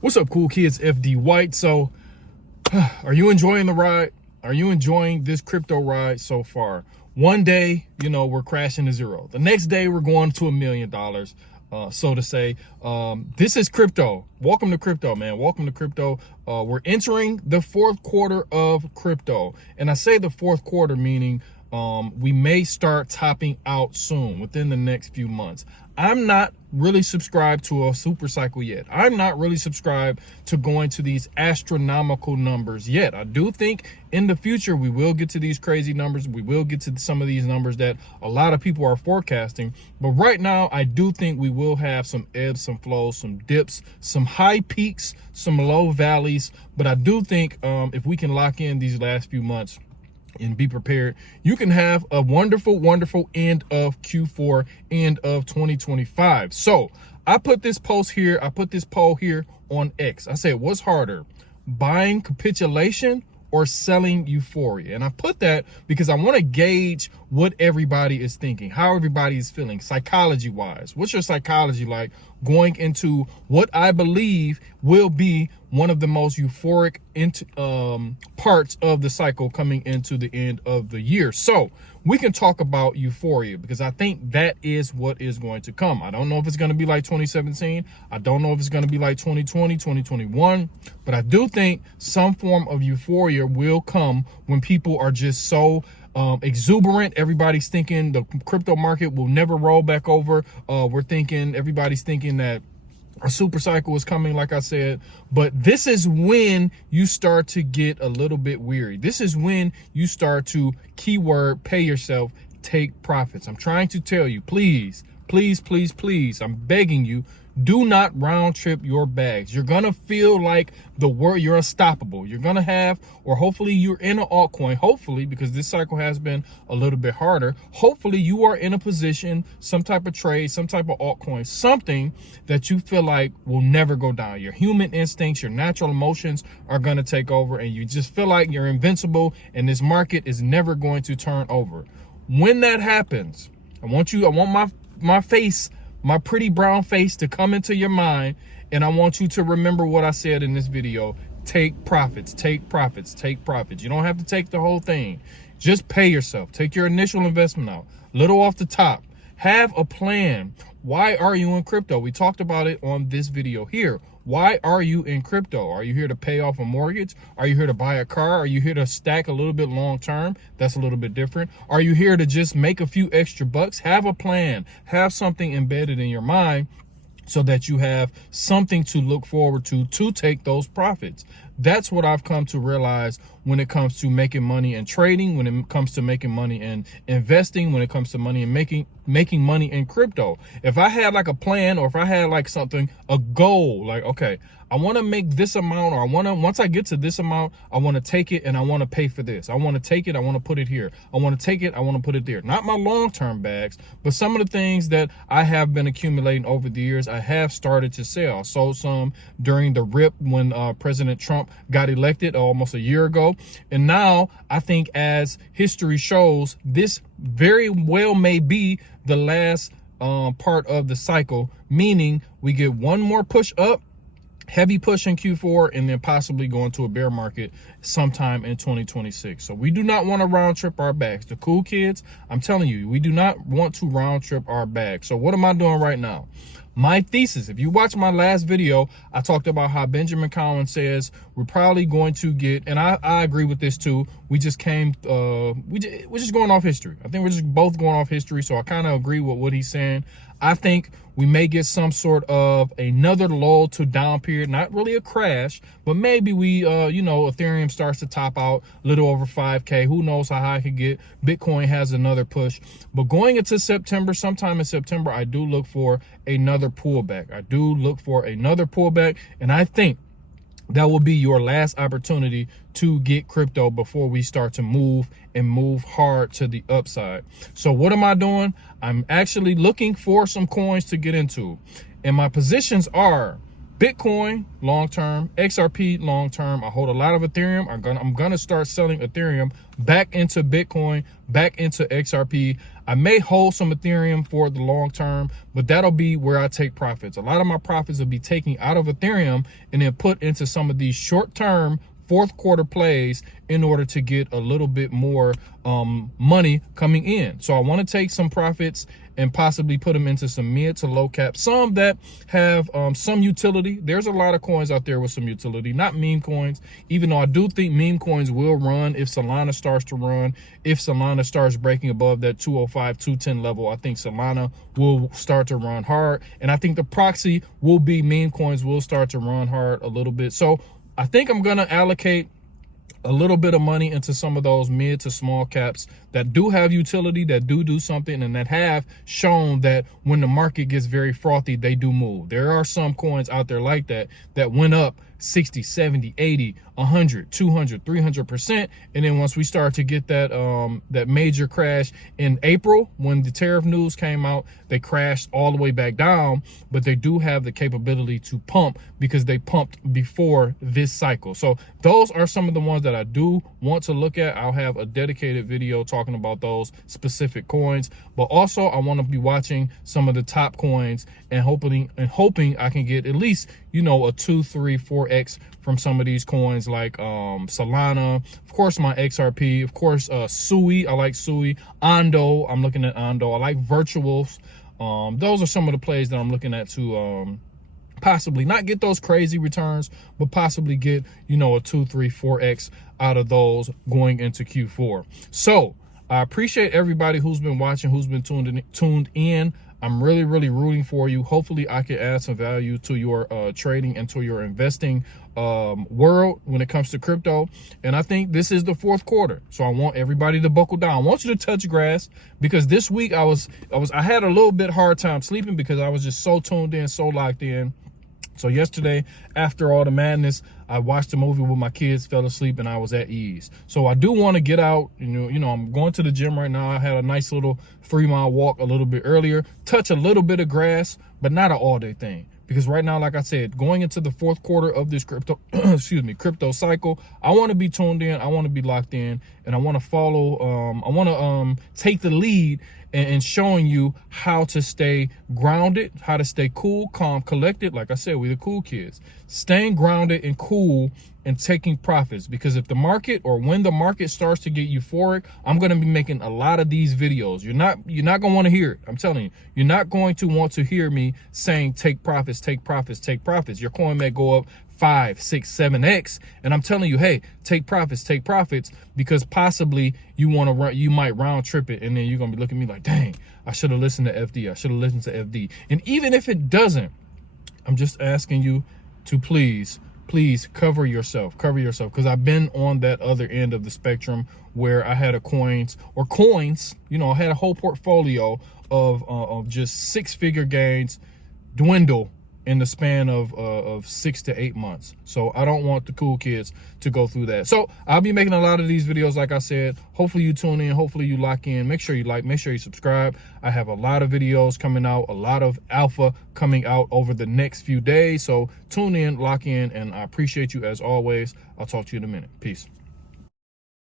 What's up, cool kids? FD White. So, are you enjoying the ride? Are you enjoying this crypto ride so far? One day, we're crashing to zero. The next day, we're going to $1 million, so to say. This is crypto. Welcome to crypto, man. Welcome to crypto. We're entering the fourth quarter of crypto. And I say the fourth quarter meaning we may start topping out soon, within the next few months. I'm not really subscribed to a super cycle yet. I'm not really subscribed to going to these astronomical numbers yet. I do think in the future we will get to these crazy numbers. We will get to some of these numbers that a lot of people are forecasting. But right now, I do think we will have some ebbs, some flows, some dips, some high peaks, some low valleys. But I do think if we can lock in these last few months and be prepared, you can have a wonderful, wonderful end of Q4, end of 2025. So I put this post here, I put this poll here on X. I said, what's harder, buying capitulation or selling euphoria? And I put that because I want to gauge what everybody is thinking, how everybody is feeling psychology wise. What's your psychology like going into what I believe will be one of the most euphoric parts of the cycle coming into the end of the year? So we can talk about euphoria because I think that is what is going to come. I don't know if it's going to be like 2017. I don't know if it's going to be like 2020, 2021, but I do think some form of euphoria will come when people are just so exuberant. Everybody's thinking the crypto market will never roll back over. Everybody's thinking that a super cycle is coming, like I said. But this is when you start to get a little bit weary. This is when you start to, keyword, pay yourself, take profits. I'm trying to tell you, please, please, please, please, I'm begging you, do not round trip your bags. You're gonna feel like you're unstoppable. You're gonna have, or hopefully you're in an altcoin, hopefully, because this cycle has been a little bit harder. Hopefully you are in a position, some type of trade, some type of altcoin, something that you feel like will never go down. Your human instincts, your natural emotions are gonna take over, and you just feel like you're invincible and this market is never going to turn over. When that happens, I want my face, my pretty brown face, to come into your mind, and I want you to remember what I said in this video. Take profits, take profits, take profits. You don't have to take the whole thing. Just pay yourself. Take your initial investment out, little off the top. Have a plan. Why are you in crypto? We talked about it on this video here. Why are you in crypto? Are you here to pay off a mortgage? Are you here to buy a car? Are you here to stack a little bit long term? That's a little bit different. Are you here to just make a few extra bucks? Have a plan. Have something embedded in your mind so that you have something to look forward to take those profits. That's what I've come to realize when it comes to making money and trading, when it comes to making money and investing, when it comes to money and making money in crypto. If I had like a plan, or if I had like something, a goal, like, okay, I want to make this amount, or once I get to this amount, I want to take it and I want to pay for this. I want to take it, I want to put it here. I want to take it, I want to put it there. Not my long-term bags, but some of the things that I have been accumulating over the years, I have started to sell. I sold some during the rip when President Trump got elected almost a year ago. And now I think, as history shows, this very well may be the last part of the cycle, meaning we get one more push up, heavy push in Q4, and then possibly go into a bear market sometime in 2026. So we do not want to round trip our bags. The cool kids, I'm telling you, we do not want to round trip our bags. So what am I doing right now? My thesis, if you watch my last video, I talked about how Benjamin Cowan says we're probably going to get, and I agree with this too. We just came, we're just going off history. I think we're just both going off history. So I kind of agree with what he's saying. I think we may get some sort of another lull to down period, not really a crash, but maybe we, Ethereum starts to top out a little over 5K. Who knows how high it could get? Bitcoin has another push. But going into September, sometime in September, I do look for another pullback. I do look for another pullback, and I think that will be your last opportunity to get crypto before we start to move hard to the upside. So what am I doing? I'm actually looking for some coins to get into. And my positions are Bitcoin long-term, XRP long-term. I hold a lot of Ethereum. I'm gonna start selling Ethereum back into Bitcoin, back into XRP. I may hold some Ethereum for the long term, but that'll be where I take profits. A lot of my profits will be taken out of Ethereum and then put into some of these short-term fourth quarter plays in order to get a little bit more money coming in. So I want to take some profits and possibly put them into some mid to low cap, some that have some utility. There's a lot of coins out there with some utility, not meme coins, even though I do think meme coins will run if Solana starts to run. If Solana starts breaking above that 205, 210 level, I think Solana will start to run hard. And I think the proxy will be meme coins will start to run hard a little bit. So I think I'm going to allocate a little bit of money into some of those mid to small caps that do have utility, that do something, and that have shown that when the market gets very frothy, they do move. There are some coins out there like that went up 60, 70, 80, 100, 200, 300%. And then once we start to get that that major crash in April, when the tariff news came out, they crashed all the way back down, but they do have the capability to pump because they pumped before this cycle. So those are some of the ones that I do want to look at. I'll have a dedicated video talking about those specific coins, but also I want to be watching some of the top coins and hoping I can get at least, you know, a 2, 3, 4x from some of these coins like Solana, of course my XRP, of course Sui, I like Sui, Ondo, I'm looking at Ondo, I like Virtuals. Those are some of the plays that I'm looking at to possibly not get those crazy returns, but possibly get, you know, a 2, 3, 4x out of those going into Q4. So I appreciate everybody who's been watching, who's been tuned in. I'm really rooting for you. Hopefully I can add some value to your trading and to your investing world when it comes to crypto. And I think this is the fourth quarter. So I want everybody to buckle down. I want you to touch grass, because this week I had a little bit hard time sleeping because I was just so tuned in, so locked in. So yesterday, after all the madness, I watched a movie with my kids, fell asleep, and I was at ease. So I do want to get out. You know, I'm going to the gym right now. I had a nice little 3-mile walk a little bit earlier, touch a little bit of grass, but not an all-day thing. Because right now, like I said, going into the fourth quarter of this crypto, crypto cycle, I want to be tuned in. I want to be locked in, and I want to follow. I want to take the lead and showing you how to stay grounded, how to stay cool, calm, collected. Like I said, we're the cool kids. Staying grounded and cool and taking profits. Because if the market, or when the market starts to get euphoric, I'm going to be making a lot of these videos. You're not going to want to hear it. I'm telling you, you're not going to want to hear me saying take profits, take profits, take profits. Your coin may go up 5, 6, 7x, and I'm telling you, hey, take profits, because possibly you might round trip it, and then you're gonna be looking at me like, dang, I should have listened to FD. I should have listened to FD. And even if it doesn't, I'm just asking you to please cover yourself, because I've been on that other end of the spectrum where I had coins, you know, I had a whole portfolio of just 6-figure gains dwindle in the span of 6 to 8 months. So I don't want the cool kids to go through that. So I'll be making a lot of these videos, like I said. Hopefully you tune in, hopefully you lock in. Make sure you like, make sure you subscribe. I have a lot of videos coming out, a lot of alpha coming out over the next few days. So tune in, lock in, and I appreciate you as always. I'll talk to you in a minute. Peace.